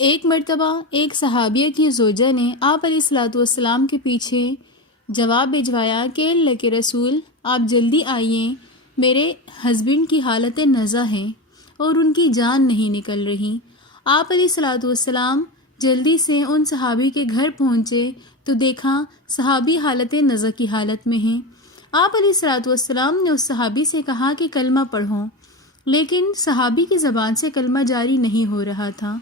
ایک مرتبہ ایک صحابیہ کی زوجہ نے آپ علیہ الصلوۃ والسلام کے پیچھے جواب بھجوایا کہ اللہ کے رسول آپ جلدی آئیے، میرے ہسبینڈ کی حالت نزع ہے اور ان کی جان نہیں نکل رہی۔ آپ علیہ الصلوۃ والسلام جلدی سے ان صحابی کے گھر پہنچے تو دیکھا صحابی حالت نزع کی حالت میں ہیں۔ آپ علیہ الصلوۃ والسلام نے اس صحابی سے کہا کہ کلمہ پڑھو، لیکن صحابی کی زبان سے کلمہ جاری نہیں ہو رہا تھا۔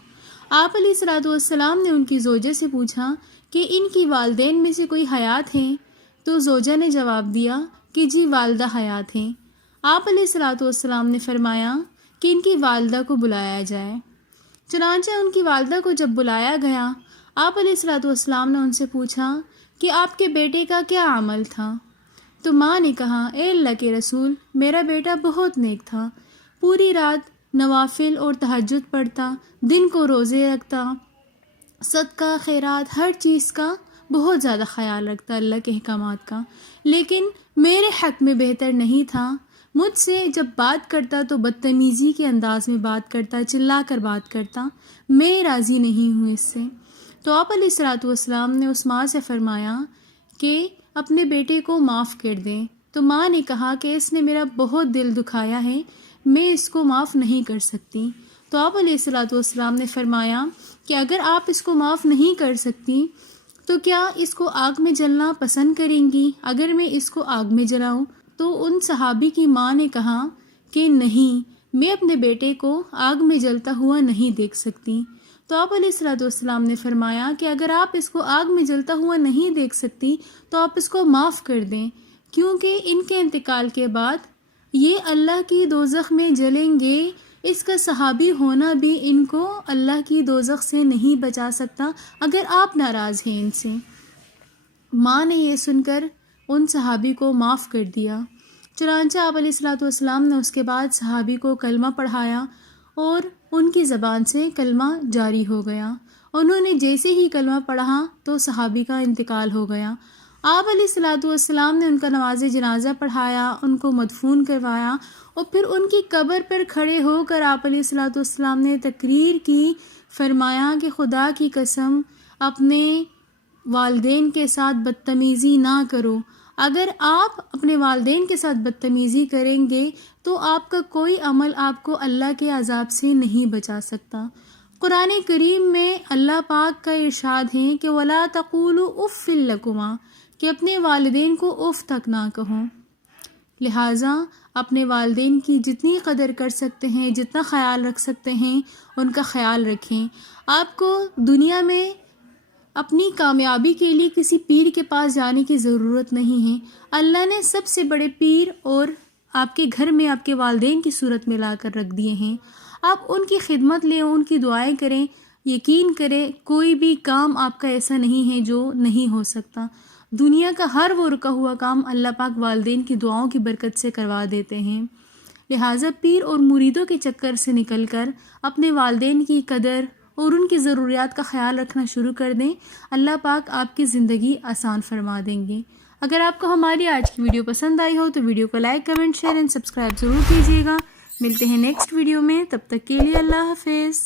آپ علیہ الصلوۃ والسلام نے ان کی زوجہ سے پوچھا کہ ان کی والدین میں سے کوئی حیات ہیں؟ تو زوجہ نے جواب دیا کہ جی والدہ حیات ہیں۔ آپ علیہ الصلوۃ والسلام نے فرمایا کہ ان کی والدہ کو بلایا جائے۔ چنانچہ ان کی والدہ کو جب بلایا گیا، آپ علیہ الصلوۃ والسلام نے ان سے پوچھا کہ آپ کے بیٹے کا کیا عمل تھا؟ تو ماں نے کہا، اے اللہ کے رسول، میرا بیٹا بہت نیک تھا، پوری رات نوافل اور تہجد پڑھتا، دن کو روزے رکھتا، صدقہ خیرات ہر چیز کا بہت زیادہ خیال رکھتا، اللہ کے احکامات کا، لیکن میرے حق میں بہتر نہیں تھا۔ مجھ سے جب بات کرتا تو بدتمیزی کے انداز میں بات کرتا، چلا کر بات کرتا، میں راضی نہیں ہوں اس سے۔ تو آپ علیہ الصلوۃ والسلام نے اس ماں سے فرمایا کہ اپنے بیٹے کو معاف کر دیں۔ تو ماں نے کہا کہ اس نے میرا بہت دل دکھایا ہے، میں اس کو معاف نہیں کر سکتی۔ تو آپ علیہ الصلوۃ والسلام نے فرمایا کہ اگر آپ اس کو معاف نہیں کر سکتی تو کیا اس کو آگ میں جلنا پسند کریں گی؟ اگر میں اس کو آگ میں جلاؤں؟ تو ان صحابی کی ماں نے کہا کہ نہیں، میں اپنے بیٹے کو آگ میں جلتا ہوا نہیں دیکھ سکتی۔ تو آپ علیہ الصلوۃ والسلام نے فرمایا کہ اگر آپ اس کو آگ میں جلتا ہوا نہیں دیکھ سکتی تو آپ اس کو معاف کر دیں، کیونکہ ان کے انتقال کے بعد یہ اللہ کی دوزخ میں جلیں گے۔ اس کا صحابی ہونا بھی ان کو اللہ کی دوزخ سے نہیں بچا سکتا اگر آپ ناراض ہیں ان سے۔ ماں نے یہ سن کر ان صحابی کو معاف کر دیا۔ چنانچہ آپ علیہ الصلوۃ والسلام نے اس کے بعد صحابی کو کلمہ پڑھایا اور ان کی زبان سے کلمہ جاری ہو گیا۔ انہوں نے جیسے ہی کلمہ پڑھا تو صحابی کا انتقال ہو گیا۔ آپ علیہ الصلوۃ والسلام نے ان کا نماز جنازہ پڑھایا، ان کو مدفون کروایا اور پھر ان کی قبر پر کھڑے ہو کر آپ علیہ الصلوۃ والسلام نے تقریر کی، فرمایا کہ خدا کی قسم اپنے والدین کے ساتھ بدتمیزی نہ کرو۔ اگر آپ اپنے والدین کے ساتھ بدتمیزی کریں گے تو آپ کا کوئی عمل آپ کو اللہ کے عذاب سے نہیں بچا سکتا۔ قرآن کریم میں اللہ پاک کا ارشاد ہے کہ وَلَا تَقُولُوا أُفٍّ لَكُمَا، کہ اپنے والدین کو اف تک نہ کہو۔ لہٰذا اپنے والدین کی جتنی قدر کر سکتے ہیں، جتنا خیال رکھ سکتے ہیں، ان کا خیال رکھیں۔ آپ کو دنیا میں اپنی کامیابی کے لیے کسی پیر کے پاس جانے کی ضرورت نہیں ہے۔ اللہ نے سب سے بڑے پیر اور آپ کے گھر میں آپ کے والدین کی صورت میں لا کر رکھ دیے ہیں۔ آپ ان کی خدمت لیں، ان کی دعائیں کریں، یقین کریں کوئی بھی کام آپ کا ایسا نہیں ہے جو نہیں ہو سکتا۔ دنیا کا ہر وہ رکا ہوا کام اللہ پاک والدین کی دعاؤں کی برکت سے کروا دیتے ہیں۔ لہٰذا پیر اور مریدوں کے چکر سے نکل کر اپنے والدین کی قدر اور ان کی ضروریات کا خیال رکھنا شروع کر دیں، اللہ پاک آپ کی زندگی آسان فرما دیں گے۔ اگر آپ کو ہماری آج کی ویڈیو پسند آئی ہو تو ویڈیو کو like, comment, share and subscribe ضرور کیجیے گا۔ ملتے ہیں نیکسٹ ویڈیو میں، تب تک کے لیے اللہ حافظ۔